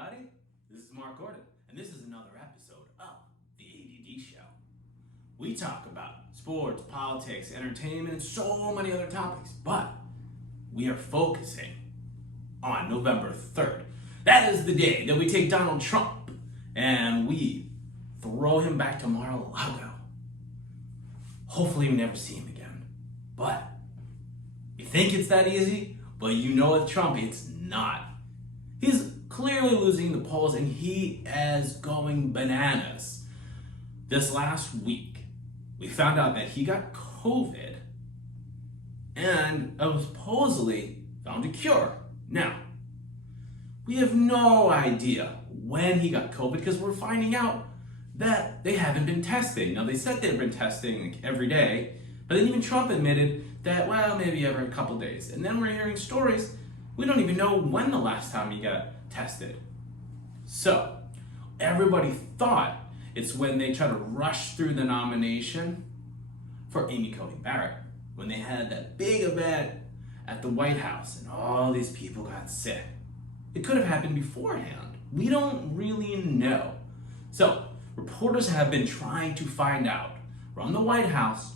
everybody. This is Mark Gordon, and this is another episode of The ADD Show. We talk about sports, politics, entertainment, and so many other topics, but we are focusing on November 3rd. That is the day that we take Donald Trump and we throw him back to Mar-a-Lago. Hopefully we never see him again. But you think it's that easy, but you know with Trump, it's not. He's clearly losing the polls and he is going bananas. This last week, we found out that he got COVID and supposedly found a cure. Now, we have no idea when he got COVID because we're finding out that they haven't been testing. Now, they said they've been testing like every day, but then even Trump admitted that, well, maybe every couple days. And then we're hearing stories, we don't even know when the last time he got tested. So, everybody thought it's when they try to rush through the nomination for Amy Coney Barrett, when they had that big event at the White House and all these people got sick. It could have happened beforehand. We don't really know. So, reporters have been trying to find out from the White House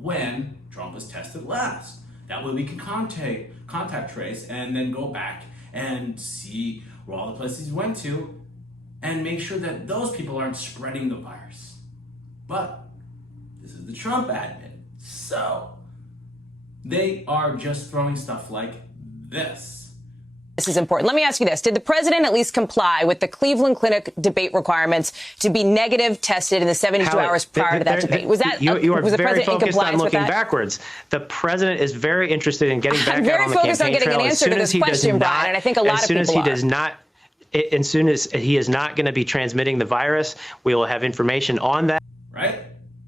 when Trump was tested last. That way we can contact trace and then go back and see where all the places he went to and make sure that those people aren't spreading the virus. But this is the Trump admin. So they are just throwing stuff like this. This is important. Let me ask you this. Did the president at least comply with the Cleveland Clinic debate requirements to be negative tested in the 72 hours prior to that debate? Was that you are was the very president focused on looking with that? backwards. The president is very interested in getting back I'm very out on the focused on campaign getting trail. an answer to this question, Brian, and I think a lot of people are. As soon as he is not going to be transmitting the virus, we will have information on that. Right?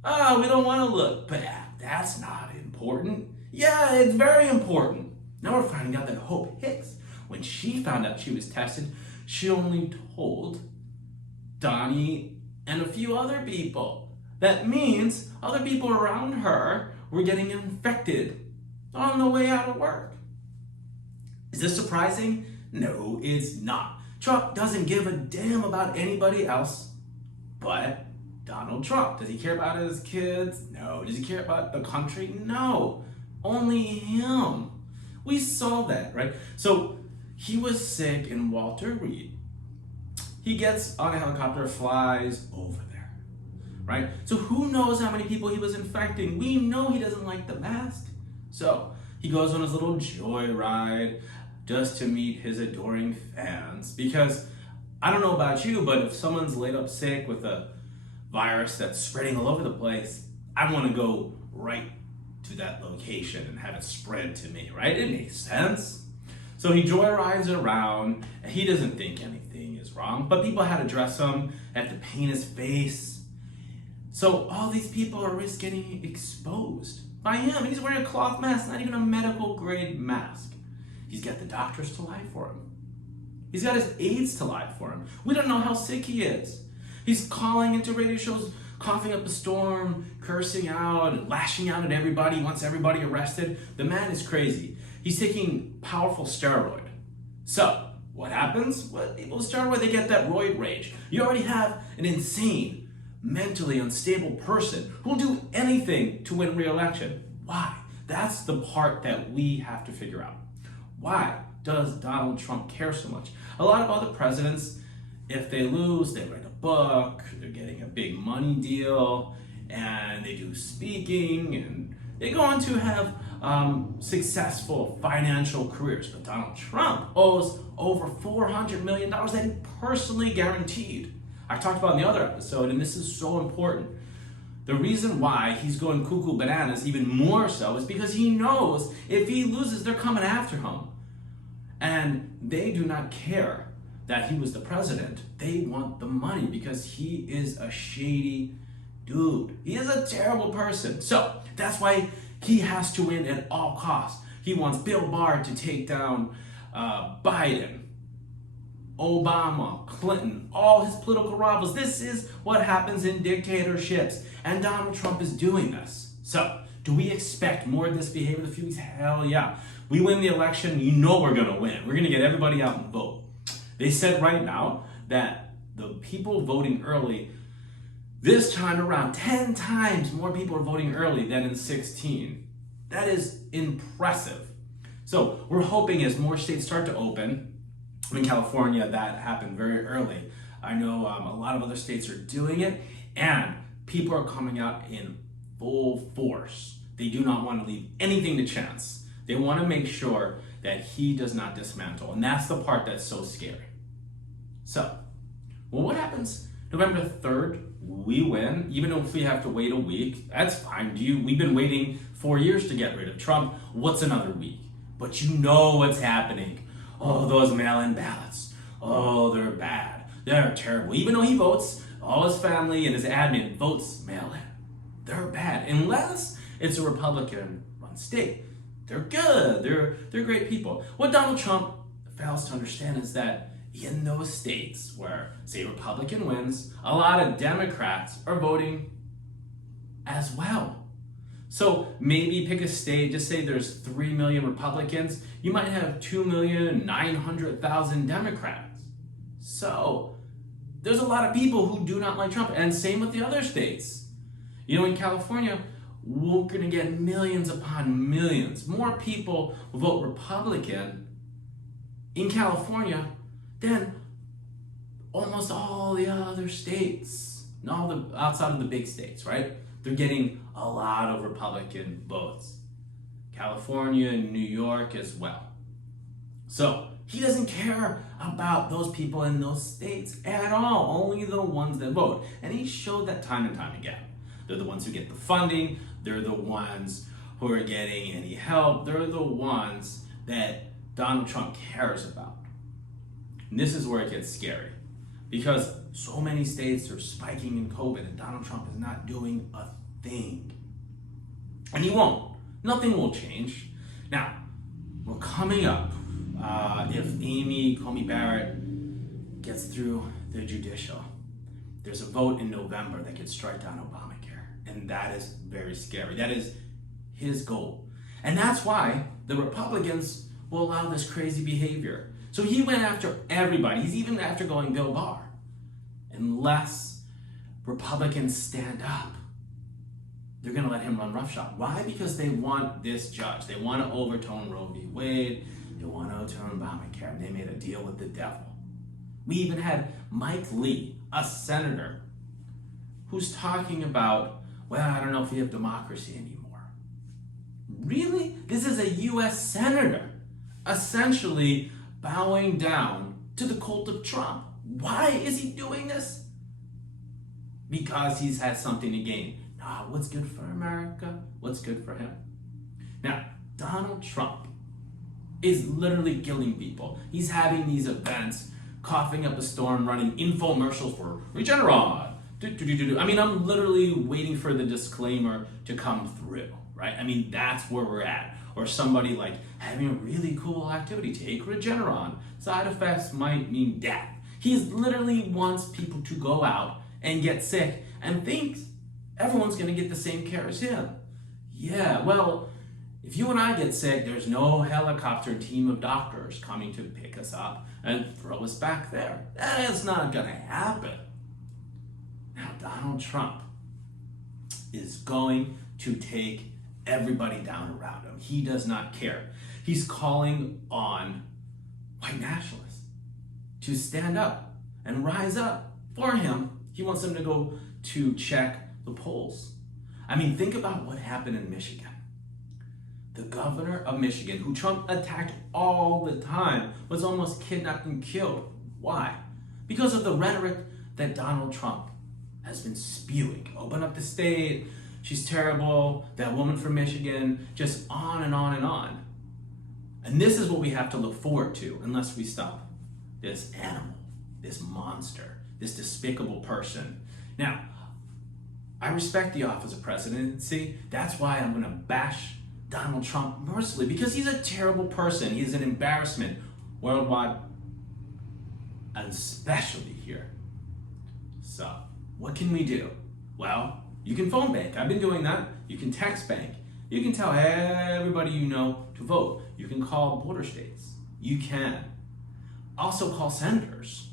Oh, we don't want to look bad. That's not important. Yeah, it's very important. Now we're finding out that Hope Hicks, when she found out she was tested, she only told Donnie and a few other people. That means other people around her were getting infected on the way out of work. Is this surprising? No, it's not. Trump doesn't give a damn about anybody else but Donald Trump. Does he care about his kids? No. Does he care about the country? No. Only him. We saw that, right? So he was sick in Walter Reed. He gets on a helicopter, flies over there, right? So who knows how many people he was infecting? We know he doesn't like the mask. So he goes on his little joyride just to meet his adoring fans. Because I don't know about you, but if someone's laid up sick with a virus that's spreading all over the place, I want to go right to that location and have it spread to me, right? It makes sense. So he joyrides around, and he doesn't think anything is wrong, but people had to dress him, had to paint his face. So all these people are risk getting exposed by him. He's wearing a cloth mask, not even a medical grade mask. He's got the doctors to lie for him. He's got his aides to lie for him. We don't know how sick he is. He's calling into radio shows, coughing up a storm, cursing out, and lashing out at everybody. He wants everybody arrested. The man is crazy. He's taking powerful steroid. So, what happens? Well, people with steroid, they get that roid rage. You already have an insane, mentally unstable person who will do anything to win re-election. Why? That's the part that we have to figure out. Why does Donald Trump care so much? A lot of other presidents, if they lose, they write a book, they're getting a big money deal, and they do speaking, and they go on to have successful financial careers. But Donald Trump owes over $400 million that he personally guaranteed. I talked about in the other episode, and this is so important. The reason why he's going cuckoo bananas even more so is because he knows if he loses, they're coming after him. And they do not care that he was the president. They want the money because he is a shady dude. He is a terrible person. So that's why he has to win at all costs. He wants Bill Barr to take down Biden, Obama, Clinton, all his political rivals. This is what happens in dictatorships. And Donald Trump is doing this. So, do we expect more of this behavior in the few weeks? Hell yeah. We win the election, you know we're going to win. We're going to get everybody out and vote. They said right now that the people voting early this time around, 10 times more people are voting early than in 16. That is impressive. So we're hoping as more states start to open, in California that happened very early. I know a lot of other states are doing it, and people are coming out in full force. They do not want to leave anything to chance. They want to make sure that he does not dismantle, and that's the part that's so scary. So, well, what happens November 3rd? We win, even if we have to wait a week. That's fine. We've been waiting 4 years to get rid of Trump. What's another week? But you know what's happening. Oh, those mail-in ballots. Oh, they're bad. They're terrible. Even though he votes, all his family and his admin votes mail-in. They're bad. Unless it's a Republican-run state. They're good. They're great people. What Donald Trump fails to understand is that in those states where, say, Republican wins, a lot of Democrats are voting as well. So maybe pick a state, just say there's 3 million Republicans, you might have 2,900,000 Democrats. So there's a lot of people who do not like Trump, and same with the other states. You know, in California, we're going to get millions upon millions. More people will vote Republican in California than almost all the other states, all the outside of the big states, right? They're getting a lot of Republican votes. California and New York as well. So he doesn't care about those people in those states at all, only the ones that vote. And he showed that time and time again. They're the ones who get the funding, they're the ones who are getting any help, they're the ones that Donald Trump cares about. And this is where it gets scary, because so many states are spiking in COVID and Donald Trump is not doing a thing. And he won't. Nothing will change. Now, we're coming up. If Amy Coney Barrett gets through the judicial, there's a vote in November that could strike down Obamacare. And that is very scary. That is his goal. And that's why the Republicans will allow this crazy behavior. So he went after everybody. He's even after going Bill Barr. Unless Republicans stand up, they're going to let him run roughshod. Why? Because they want this judge. They want to overturn Roe v. Wade. They want to overturn Obamacare. And they made a deal with the devil. We even had Mike Lee, a senator, who's talking about, well, I don't know if we have democracy anymore. Really? This is a U.S. senator essentially bowing down to the cult of Trump. Why is he doing this? Because he's had something to gain. Nah, what's good for America? What's good for him? Now, Donald Trump is literally killing people. He's having these events, coughing up a storm, running infomercials for Regeneron. I mean, I'm literally waiting for the disclaimer to come through, right? I mean, that's where we're at. Or somebody like having a really cool activity, take Regeneron. Side effects might mean death. He literally wants people to go out and get sick and thinks everyone's going to get the same care as him. Yeah, well, if you and I get sick, there's no helicopter team of doctors coming to pick us up and throw us back there. That's not going to happen. Now, Donald Trump is going to take everybody down around him. He does not care. He's calling on white nationalists to stand up and rise up for him. He wants them to go to check the polls. I mean, think about what happened in Michigan. The governor of Michigan, who Trump attacked all the time, was almost kidnapped and killed. Why? Because of the rhetoric that Donald Trump has been spewing. Open up the state, she's terrible, that woman from Michigan, just on and on and on. And this is what we have to look forward to unless we stop this animal, this monster, this despicable person. Now, I respect the office of presidency. That's why I'm going to bash Donald Trump mercilessly, because he's a terrible person. He's an embarrassment worldwide, and especially here. So, what can we do? Well, you can phone bank. I've been doing that. You can text bank. You can tell everybody you know to vote. You can call border states. You can. also call senators.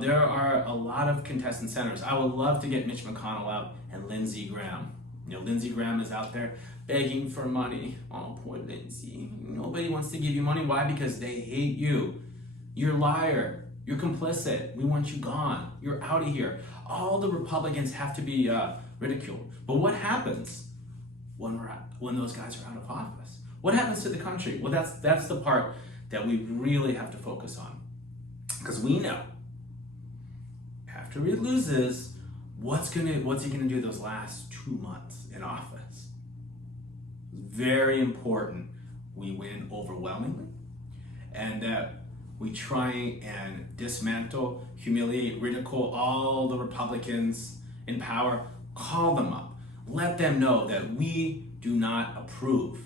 There are a lot of contestant senators. I would love to get Mitch McConnell out and Lindsey Graham. You know, Lindsey Graham is out there begging for money. Oh, poor Lindsey. Nobody wants to give you money. Why? Because they hate you. You're a liar. You're complicit. We want you gone. You're out of here. All the Republicans have to be ridiculed. But what happens when those guys are out of office? What happens to the country? Well, that's the part that we really have to focus on. Because we know after he loses, what's he gonna do those last 2 months in office? Very important we win overwhelmingly, and that we try and dismantle, humiliate, ridicule all the Republicans in power. Call them up. Let them know that we do not approve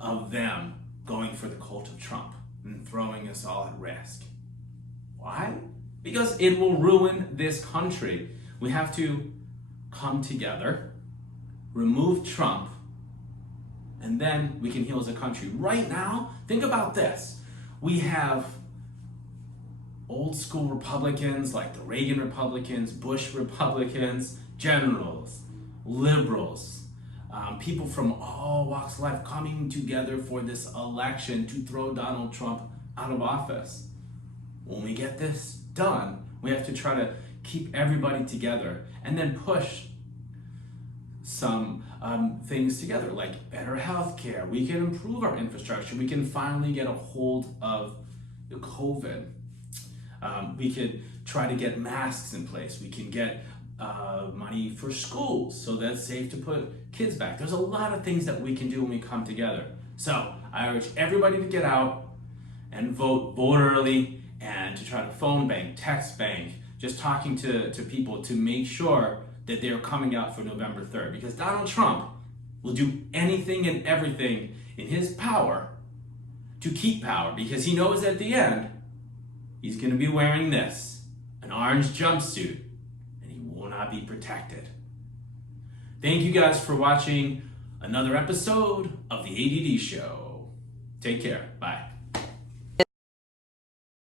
of them going for the cult of Trump and throwing us all at risk. Why? Because it will ruin this country. We have to come together, remove Trump, and then we can heal as a country. Right now, think about this. We have old school Republicans like the Reagan Republicans, Bush Republicans, generals, liberals, people from all walks of life coming together for this election to throw Donald Trump out of office. When we get this done, we have to try to keep everybody together and then push some things together, like better health care. We can improve our infrastructure. We can finally get a hold of the COVID. We could try to get masks in place. We can get money for schools so that's safe to put kids back. There's a lot of things that we can do when we come together. So I urge everybody to get out and vote early, and to try to phone bank, text bank, just talking to people to make sure that they're coming out for November 3rd. Because Donald Trump will do anything and everything in his power to keep power, because he knows at the end he's going to be wearing this, an orange jumpsuit, and he will not be protected. Thank you guys for watching another episode of The ADD Show. Take care. Bye.